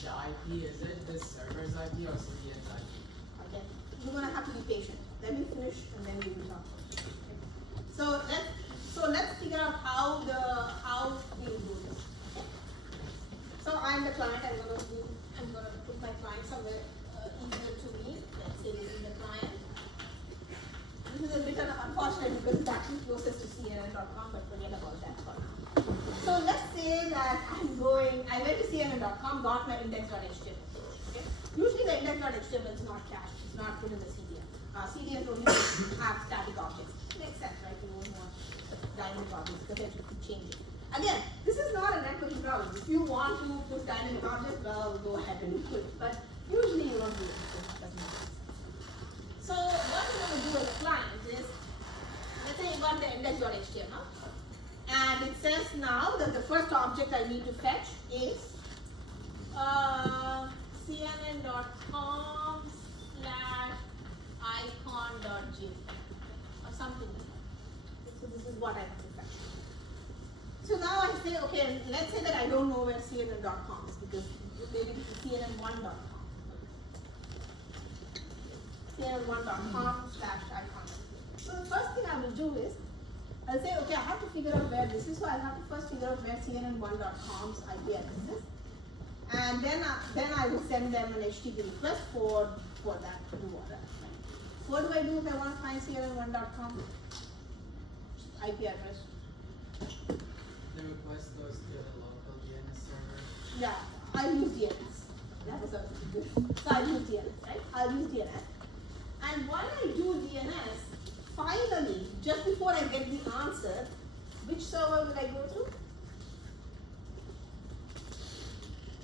The IP, is it the server's IP or CDN's IP? Okay, you're gonna have to be patient. Let me finish and then we will talk. Okay. So let's figure out how we will do this. Okay. So I'm the client. I'm gonna put my client somewhere easier to me. Let's say this is the client. This is a bit unfortunate because it's actually closest to CNN.com, but forget about that for now. So let's say that I went to CNN.com, got my index.html. Okay? Usually the index.html is not cached, it's not put in the CDN. CDNs only have static objects. Makes sense, right? You won't want dynamic objects because they have to keep changing. Again, this is not a networking problem. If you want to put dynamic objects, well, go ahead and do it. But usually you don't do it because it doesn't make sense. So what we're going to do as a client is, let's say you got the index.html, and it says now that the first object I need to fetch is cnn.com/icon.jpg or something like that. So this is what I have to fetch. So now I say, okay, let's say that I don't know where cnn.com is because maybe this is cnn1.com. cnn1.com/icon. So the first thing I will do is, I'll say, okay, I have to figure out where this is, so I'll have to first figure out where cnn1.com's IP address is. And then I will send them an HTTP request for that URL. What do I do if I want to find cnn1.com IP address? The request goes to the local DNS server. Yeah, I'll use DNS. That is also good. So I'll use DNS, right? I'll use DNS. And while I do DNS, finally, just before I get the answer, which server will I go to?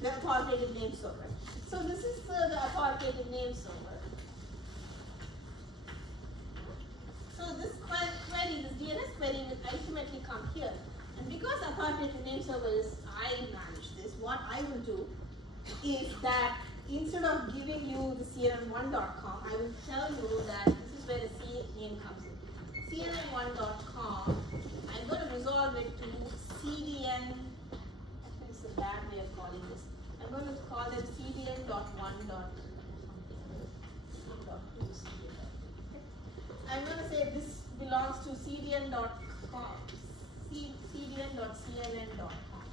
The authoritative name server. So this is the authoritative name server. So this query, this DNS query will ultimately come here. And because authoritative name server is, I manage this, what I will do is that instead of giving you the cnn1.com, I will tell you that this is where the C name comes in. cnn1.com, I'm going to resolve it to CDN, actually it's a bad way of calling this. I'm going to call it cdn.1. I'm going to say this belongs to cdn.com, cdn.cnn.com.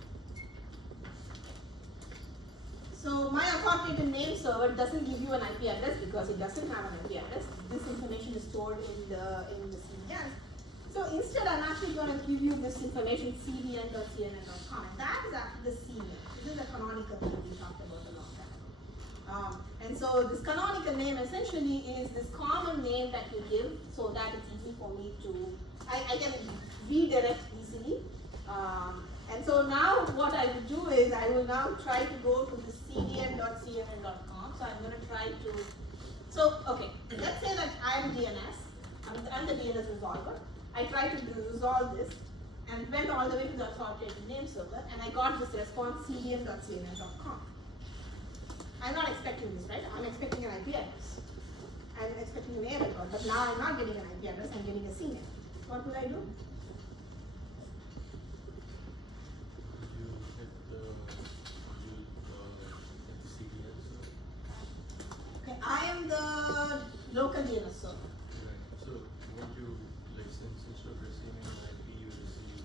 So my authoritative name server doesn't give you an IP address because it doesn't have an IP address. This information is stored in the CDN. So instead, I'm actually going to give you this information, cdn.cnn.com, and that is actually the CNAME. This is the canonical name we talked about a long time ago. And so this canonical name essentially is this common name that you give so that it's easy for me to, I can redirect easily And so now what I will do is I will now try to go to the cdn.cnn.com. So I'm going to try to, so okay, let's say that I'm DNS, I'm the DNS resolver. I tried to resolve this and went all the way to the authoritative name server and I got this response cdn.cnn.com. I'm not expecting this, right? I'm expecting an IP address. I'm expecting an A record, but now I'm not getting an IP address, I'm getting a CNAME. What will I do? You hit the CDN server. Okay, I am the local DNS server. Right. So what you like since instead of receiving an IP, you receive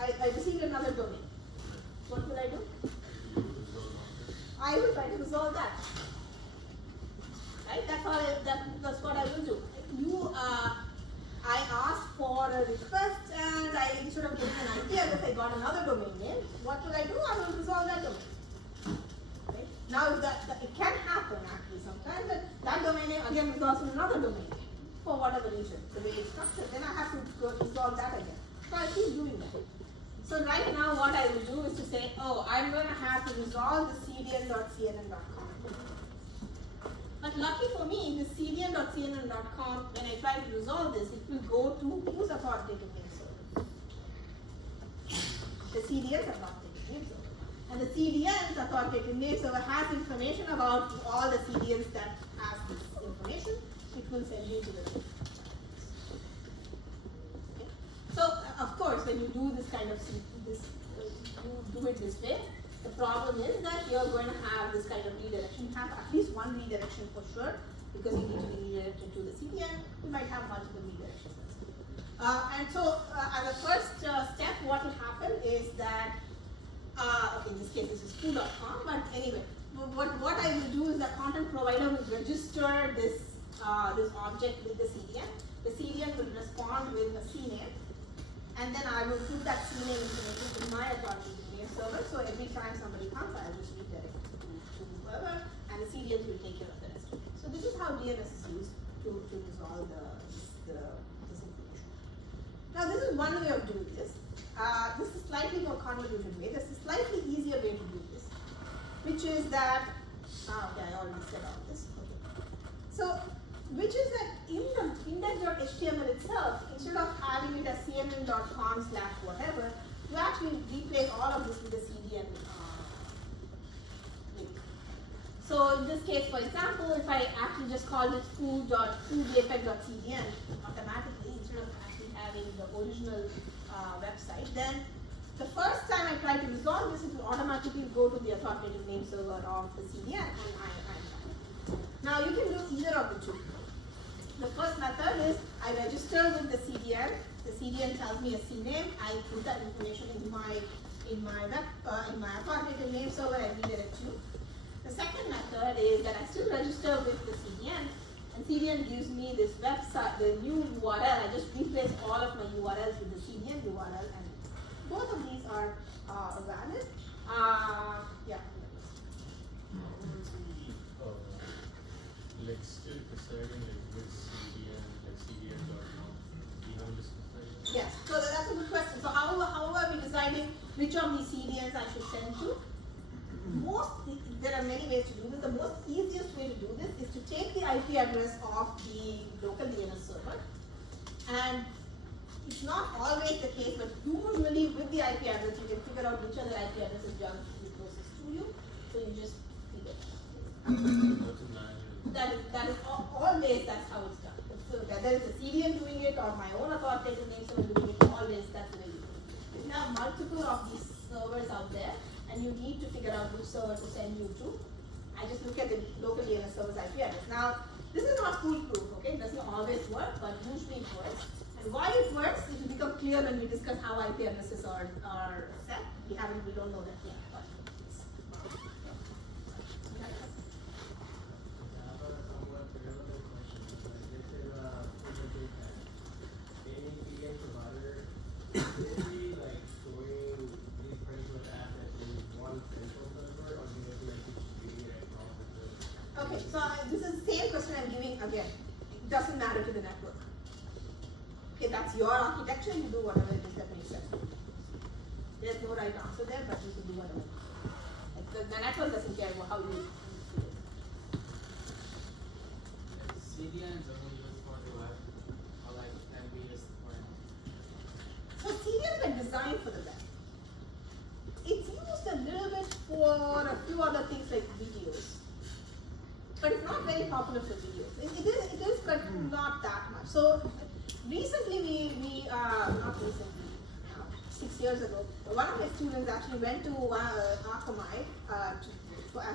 like I received another domain. What will I do? you resolve on this. I will try to resolve that. Right? That's what I will do. I asked for a request and instead of getting an IP address, I got another domain name. What will I do? I will resolve that domain. Right? Now it can happen actually sometimes that domain name again results in another domain name for whatever reason, the way it's structured. Then I have to go resolve that again. So I keep doing that. So right now what I will do is to say, oh, I'm going to have to resolve the cdn.cnn.com. But lucky for me, the cdn.cnn.com, when I try to resolve this, it will go to whose authoritative name server? The CDN's authoritative name server. And the CDN's authoritative name server has information about all the CDNs that has this information. It will send you to the list. So, of course, when you do this kind of you do it this way, the problem is that you're going to have this kind of redirection. You have at least one redirection for sure, because you need to be redirected to the CDN. You might have multiple redirections. And so, as a first step, what will happen is that, okay, in this case, this is foo.com, but anyway, what I will do is the content provider will register this object with the CDN. The CDN will respond with a CNAME. And then I will put that CNAME information in my authoritative name server. So every time somebody comes, I will just redirect it to whoever, and the CDNs will take care of the rest. So this is how DNS is used to resolve this information. Now this is one way of doing this. This is slightly more convoluted way. This is slightly easier way to do this, which is that, okay, I already said all this. Okay. So, which is that in the index.html itself, instead of having it as cnn.com/whatever, you actually replace all of this with a CDN link. So in this case, for example, if I actually just call this foo.foodjpeg.cdn automatically, instead of actually having the original website, then the first time I try to resolve this, it will automatically go to the authoritative name server of the CDN, and I'm done. Now you can do either of the two. The first method is I register with the CDN. The CDN tells me a CNAME. I put that information in my authoritative name server and redirect to. The second method is that I still register with the CDN, and CDN gives me this website, the new URL. I just replace all of my URLs with the CDN URL, and both of these are valid. Yeah. Like still deciding like which CDN, like CDN.com, you haven't discussed that yet? Yes, so that's a good question. So how are we deciding which of these CDNs I should send to? There are many ways to do this. The most easiest way to do this is to take the IP address of the local DNS server, and it's not always the case, but usually with the IP address you can figure out which other IP address is geographically closest to you. So you just figure it out. That's a manual. That is always that's how it's done. So whether it's a CDN doing it or my own authoritative name server doing it, always that's the way you do it. You have multiple of these servers out there, and you need to figure out which server to send you to. I just look at the local DNS server's IP address. Now, this is not foolproof, okay? It doesn't always work, but usually it works. And why it works, it will become clear when we discuss how IP addresses are set. We don't know that yet, but okay, so this is the same question I'm giving again. It doesn't matter to the network. Okay, that's your architecture, you do whatever it is that makes sense. There's no right answer there, but you can do whatever. The network doesn't care how you do it. CDN is only used for the web, or like can be used for So CDNs were designed for the web. It's used a little bit for a few other things like videos. But it's not very popular for videos. It is, but not that much. So recently not recently, 6 years ago, one of my students actually went to Akamai as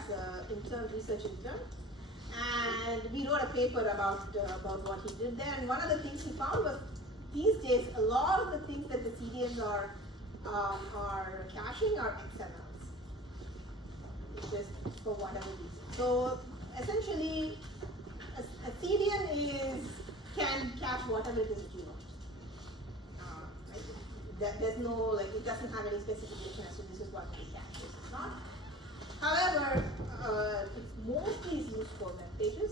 an intern, research intern. And we wrote a paper about what he did there. And one of the things he found was these days a lot of the things that the CDNs are caching are XMLs, just for whatever reason. So essentially, a CDN can cache whatever it is that you want. Right? There's no it doesn't have any specification as to this is what it caches. It's not. However, it mostly is used for web pages.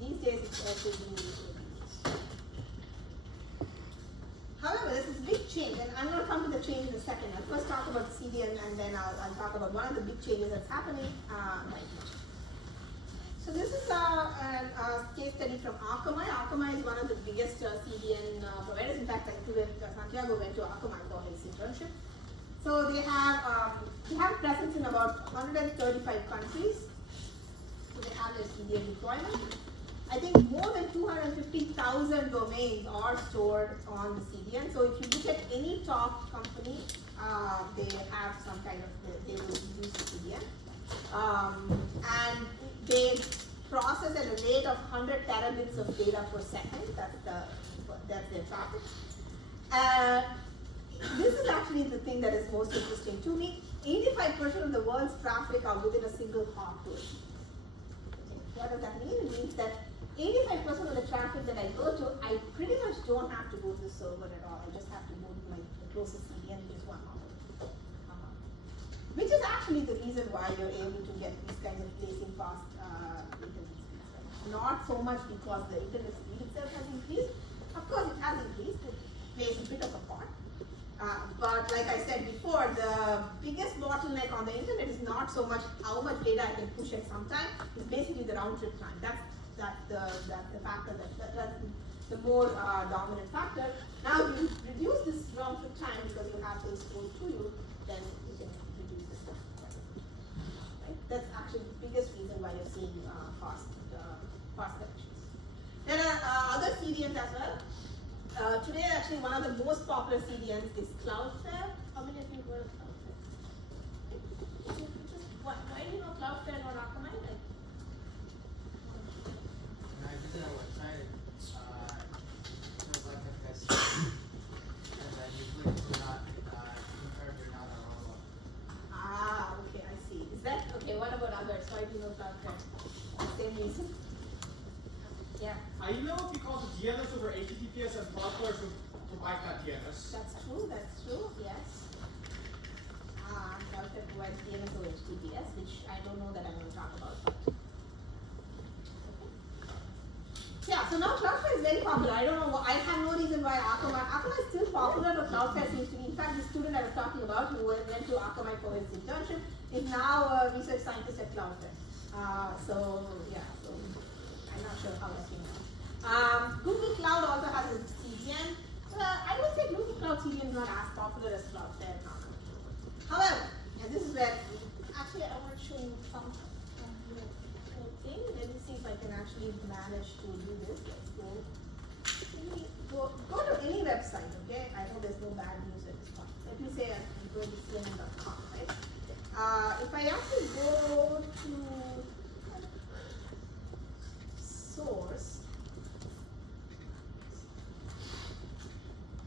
These days, it's also being used for videos. However, this is a big change, and I'm going to come to the change in a second. I'll first talk about CDN, and then I'll talk about one of the big changes that's happening right now. So this is a case study from Akamai. Akamai is one of the biggest CDN providers. In fact, Santiago went to Akamai for his internship. So they have presence in about 135 countries. So they have their CDN deployment. I think more than 250,000 domains are stored on the CDN. So if you look at any top company, they have some kind of, they will use the CDN. And they process at a rate of 100 terabits of data per second. That's their traffic. This is actually the thing that is most interesting to me. 85% of the world's traffic are within a single hop to it. Okay. What does that mean? It means that 85% of the traffic that I go to, I pretty much don't have to go to the server at all. I just have to go to the closest CDN, which is one hop. Which is actually the reason why you're able to get these kinds of blazing fast internet speeds. Right? Not so much because the internet speed itself has increased. Of course, it has increased. It plays a bit of a part. But like I said before, the biggest bottleneck on the internet is not so much how much data I can push at some time. It's basically the round trip time. That's the factor that's the more dominant factor. Now, if you reduce this round trip time because you have things close to you, then you can reduce this time. Right? That's actually the biggest reason why you're seeing fast connections. There are other CDNs as well. Today, actually, one of the most popular CDNs is Cloudflare. How many of you heard of Cloudflare? Why do you know Cloudflare or Akamai? when I visit our website, it was like a test. And then usually we're not compared, we're not our own. Okay, I see. Is that okay? What about others? Why do you know Cloudflare? Same reason. Yeah. I know because the DNS over HTTPS and Cloudflare should provide that DNS. That's true, yes. Cloudflare provides DNS over HTTPS, which I don't know that I'm going to talk about. But okay. Yeah, so now Cloudflare is very popular. I don't know, I have no reason why Akamai is still popular, but Cloudflare seems to be. In fact, the student I was talking about who went to Akamai for his internship is now a research scientist at Cloudflare. So I'm not sure how that's going on. Google Cloud also has a CDN. I would say Google Cloud CDN is not as popular as Cloudflare now. However, and this is where, actually I want to show you some thing. Let me see if I can actually manage to do this. Let's go to any website, okay? I know there's no bad news at this point. Let me say I'm going to CNN.com, right? If I actually go to source.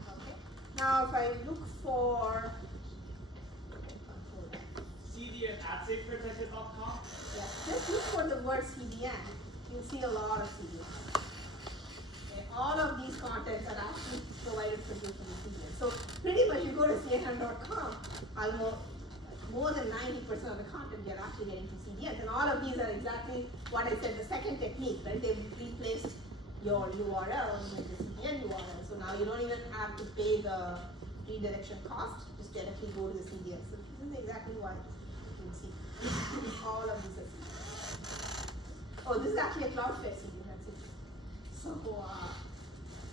Okay. Now if I look for CDN at safeprotected.com. yeah, just look for the word CDN, you'll see a lot of CDN. Okay. All of these contents are actually provided for you from the CDN. So pretty much you go to CNN.com, almost more than 90% of the content you're actually getting from CDNs. And all of these are exactly what I said, the second technique, right? They've replaced your URL with the CDN URL. So now you don't even have to pay the redirection cost, just directly go to the CDN. So this is exactly why you can see all of these are CDN. Oh, this is actually a Cloudflare CDN, that's it. So,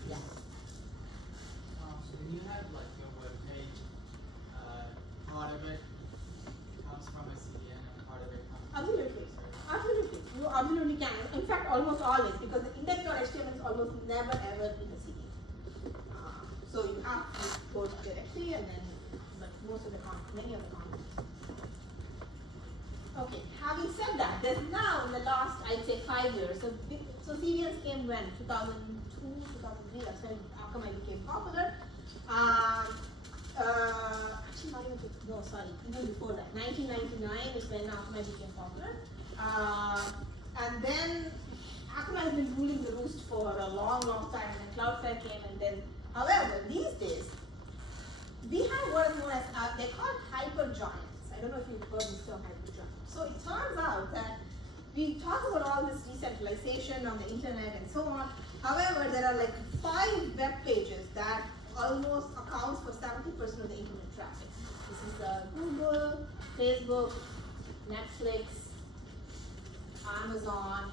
yeah. So when you have like your web page, part of it comes from a CDN and part of it comes from Absolutely. a server. Absolutely. You absolutely can. In fact, almost always, because the index.html is almost never ever in a CDN. So you have to go directly and then, but most of the content, many of the content. Okay, having said that, there's now in the last, I'd say 5 years, so CDNs came when? 2002, 2003, that's when Akamai became popular. Actually not even, no, sorry, even before that. 1999 is when Akamai became popular. And then Akamai has been ruling the roost for a long, long time, and then Cloudflare came, and then, however, these days, we have what is known as, they're called hyper giants. I don't know if you've heard this term, hyper giant. So it turns out that we talk about all this decentralization on the internet and so on. However, there are like 5 web pages that almost accounts for 70% of the internet traffic. This is Google, Facebook, Netflix, Amazon,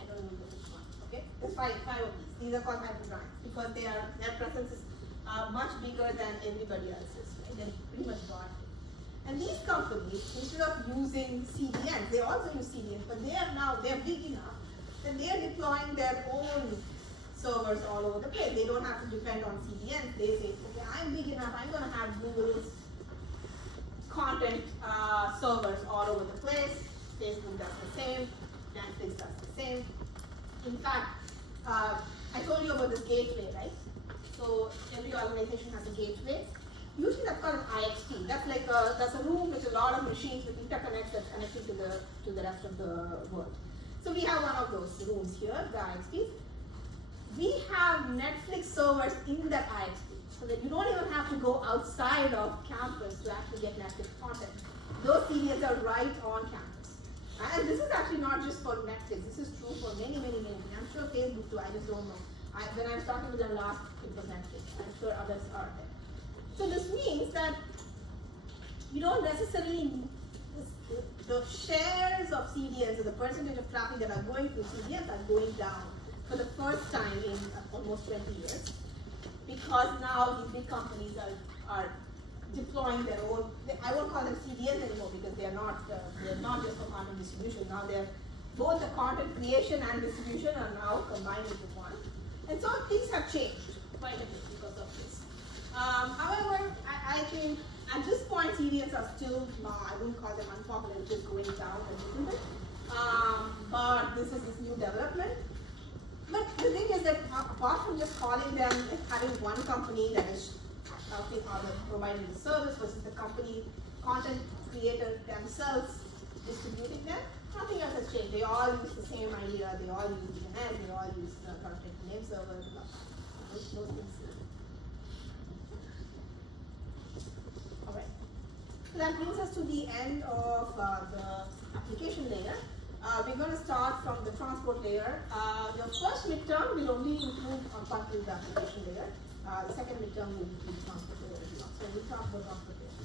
I don't remember which one, okay? There's five of these. These are called hyper giants because their presence is much bigger than everybody else's, right? They're pretty much God. And these companies, instead of using CDNs, they also use CDNs, but they're big enough that they're deploying their own servers all over the place. They don't have to depend on CDNs. They say, okay, I'm big enough, I'm gonna have Google's content servers all over the place. Facebook does the same, Netflix does the same. In fact, I told you about this gateway, right? So every organization has a gateway. Usually that's called an IXP. That's a room with a lot of machines with interconnects that connected to the rest of the world. So we have one of those rooms here, the IXPs. We have Netflix servers in that IXP, so that you don't even have to go outside of campus to actually get Netflix content. Those CDNs are right on campus. And this is actually not just for Netflix, this is true for many. I'm sure Facebook too, I just don't know. When I was talking to them last, it was Netflix. I'm sure others are there. So this means that you don't necessarily, the shares of CDNs, or the percentage of traffic that are going through CDNs are going down for the first time in almost 20 years. Because now these big companies are deploying their own, I won't call them CDNs anymore because they're not just for content distribution. Now both the content creation and distribution are now combined into one. And so things have changed quite a bit because of this. However, I think at this point CDNs are still, I wouldn't call them unpopular, it's just going down a little bit. But this is this new development. But the thing is that apart from just calling them, having one company that is providing the service versus the company, content creators themselves distributing them, nothing else has changed. They all use the same idea, they all use DNS, they all use the content name server, those things. Alright. So that brings us to the end of the application layer. We're going to start from the transport layer. The first midterm will only include part of the application layer. The second midterm will include transport layer as well. So we'll talk about transport layer.